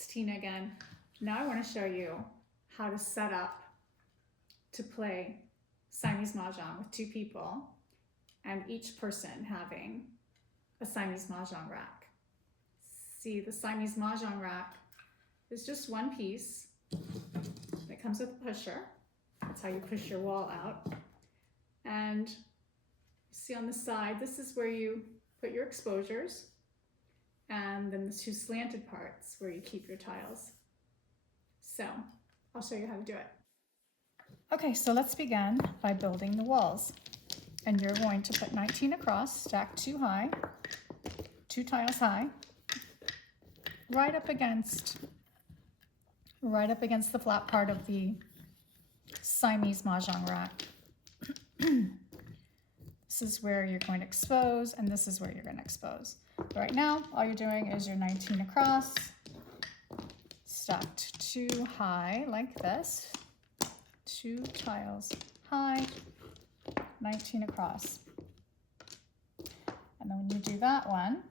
It's Tina again. Now I want to show you how to set up to play Siamese Mah Jongg with two people and each person having a Siamese Mah Jongg rack. See, the Siamese Mah Jongg rack is just one piece. It comes with a pusher. That's how you push your wall out. And you see on the side, this is where you put your exposures, and then the two slanted parts where you keep your tiles. So I'll show you how to do it. Okay, so let's begin by building the walls. And you're going to put 19 across, stacked two tiles high, right up against the flat part of the Siamese Mah Jongg rack. This is where you're going to expose, and this is where you're going to expose. But right now, all you're doing is you're 19 across, stacked two high like this, two tiles high, 19 across. And then when you do that one,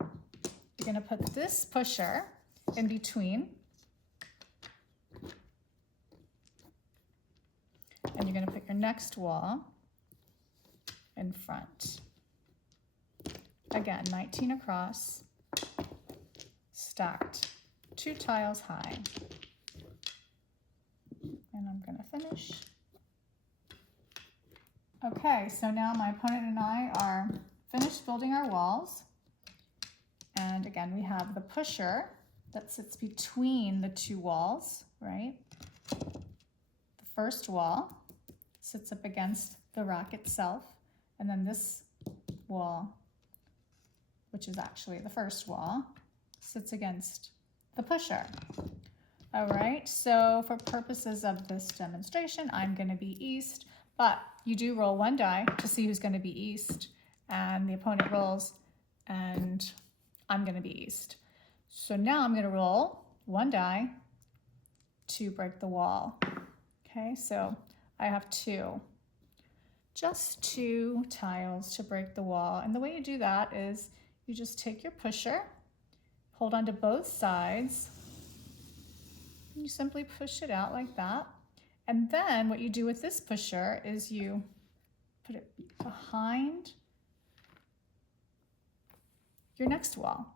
you're going to put this pusher in between, and you're going to put your next wall in front. Again, 19 across, stacked two tiles high. And I'm going to finish. Okay, so now my opponent and I are finished building our walls. And again, we have the pusher that sits between the two walls, right? The first wall sits up against the rack itself, and then this wall, which is actually the first wall, sits against the pusher. All right, so for purposes of this demonstration, I'm going to be east, but you do roll one die to see who's going to be east, and the opponent rolls, and I'm going to be east. So now I'm going to roll one die to break the wall. Okay, so I have just two tiles to break the wall, and the way you do that is you just take your pusher, hold on to both sides, and you simply push it out like that. And then what you do with this pusher is you put it behind your next wall.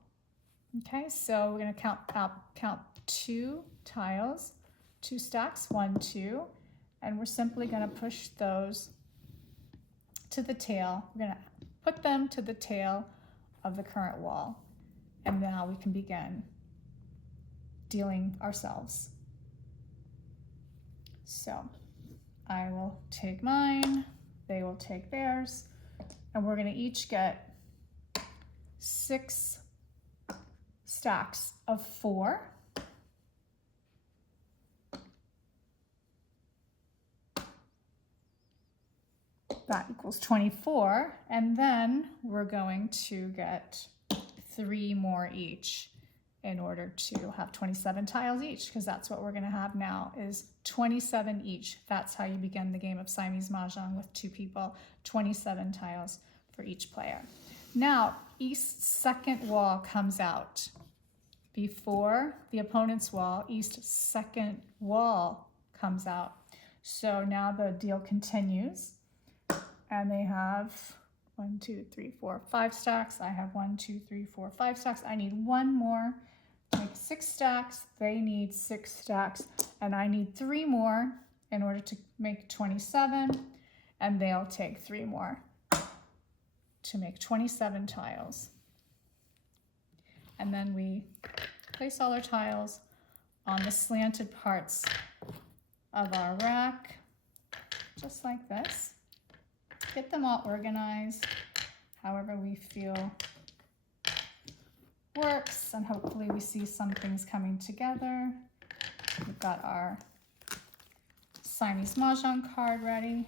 Okay, so we're going to count two tiles, two stacks, 1, 2, and we're simply going to push those to the tail. We're going to put them to the tail of the current wall, and now we can begin dealing ourselves. So I will take mine, they will take theirs, and we're going to each get 6 stacks of 4. That equals 24, and then we're going to get 3 more each in order to have 27 tiles each, because that's what we're going to have now, is 27 each. That's how you begin the game of Siamese Mah Jongg with two people, 27 tiles for each player. Now, East's second wall comes out. Before the opponent's wall, East's second wall comes out. So now the deal continues. And they have 1, 2, 3, 4, 5 stacks. I have 1, 2, 3, 4, 5 stacks. I need one more to make 6 stacks. They need 6 stacks. And I need 3 more in order to make 27. And they'll take 3 more to make 27 tiles. And then we place all our tiles on the slanted parts of our rack, just like this. Get them all organized however we feel works, and hopefully we see some things coming together. We've got our Siamese Mah Jongg card ready,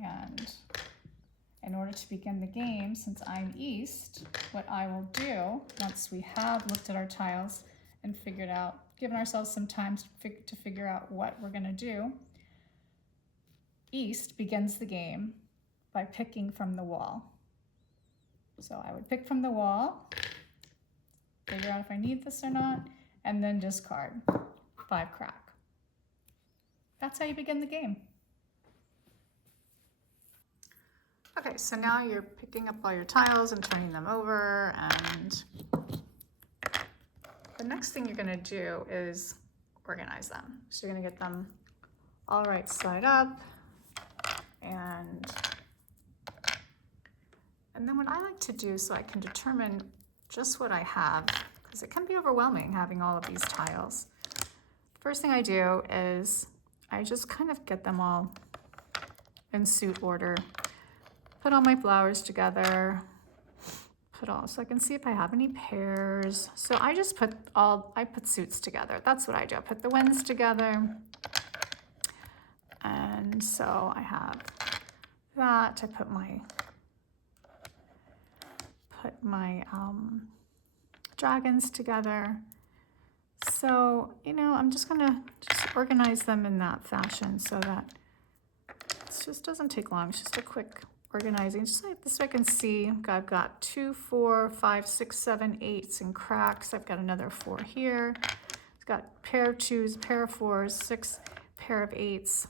and in order to begin the game, since I'm east, what I will do once we have looked at our tiles and figured out, given ourselves some time to figure out what we're going to do, East begins the game by picking from the wall. So I would pick from the wall, figure out if I need this or not, and then discard 5 crack. That's how you begin the game. Okay, so now you're picking up all your tiles and turning them over, and the next thing you're gonna do is organize them. So you're gonna get them all right side up, and then what I like to do so I can determine just what I have, because it can be overwhelming having all of these tiles. First thing I do is I just kind of get them all in suit order. Put all my flowers together, so I can see if I have any pairs. So I just put suits together. That's what I do. I put the winds together. And so I have that. I put my dragons together. So, you know, I'm just gonna organize them in that fashion so that it just doesn't take long. It's just a quick organizing, just like this. So I can see I've got 2, 4, 5, 6, 7, 8s in cracks. I've got another 4 here. I've got pair of 2s, pair of 4s, 6 pair of 8s.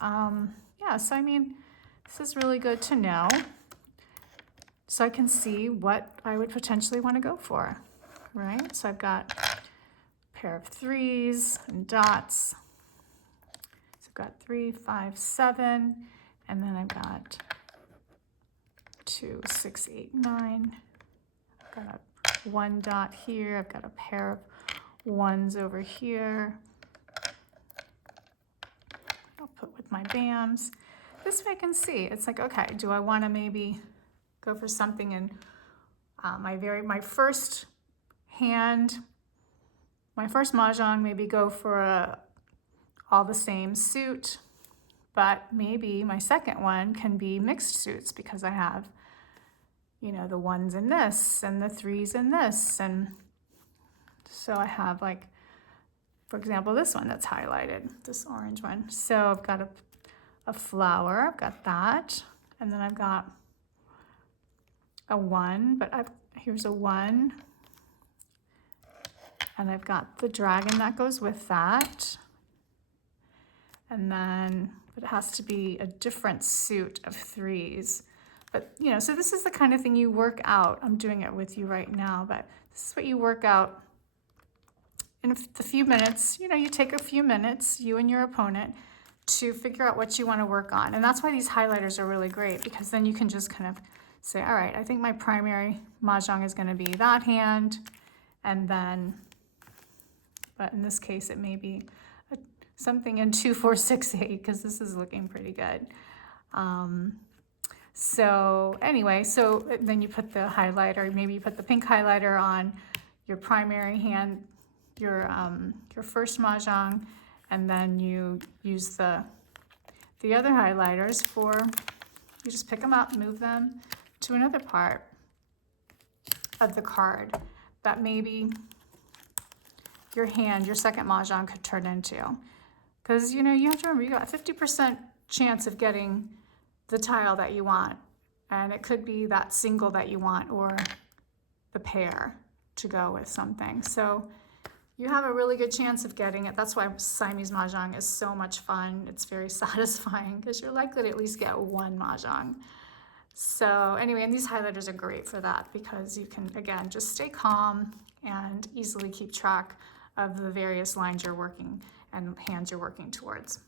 Yeah, so I mean, this is really good to know. So I can see what I would potentially want to go for, right? So I've got a pair of 3s and dots. So I've got 3, 5, 7, and then I've got 2, 6, 8, 9. I've got a 1 dot here. I've got a pair of 1s over here. I'll put with my BAMs. This way I can see. It's like, okay, do I want to maybe go for something in my first hand, my first mahjong, maybe go for all the same suit, but maybe my second one can be mixed suits because I have, you know, the 1s in this and the 3s in this. And so I have, like, for example, this one that's highlighted, this orange one. So I've got a flower, I've got that, and then I've got a 1, but here's a 1, and I've got the dragon that goes with that, and then, but it has to be a different suit of 3s. But, you know, so this is the kind of thing you work out. I'm doing it with you right now, but this is what you work out in a few minutes. You know, you take a few minutes, you and your opponent, to figure out what you want to work on. And that's why these highlighters are really great, because then you can just kind of say, all right, I think my primary mahjong is going to be that hand, and then, but in this case, it may be something in 2, 4, 6, 8, because this is looking pretty good. So anyway, so then you put the highlighter, maybe you put the pink highlighter on your primary hand, your first mahjong, and then you use the other highlighters for, you just pick them up, move them to another part of the card that maybe your hand, your second mahjong could turn into. Because, you know, you have to remember, you got a 50% chance of getting the tile that you want, and it could be that single that you want or the pair to go with something. So you have a really good chance of getting it. That's why Siamese Mahjong is so much fun. It's very satisfying because you're likely to at least get 1 mahjong. So anyway, and these highlighters are great for that because you can, again, just stay calm and easily keep track of the various lines you're working and hands you're working towards.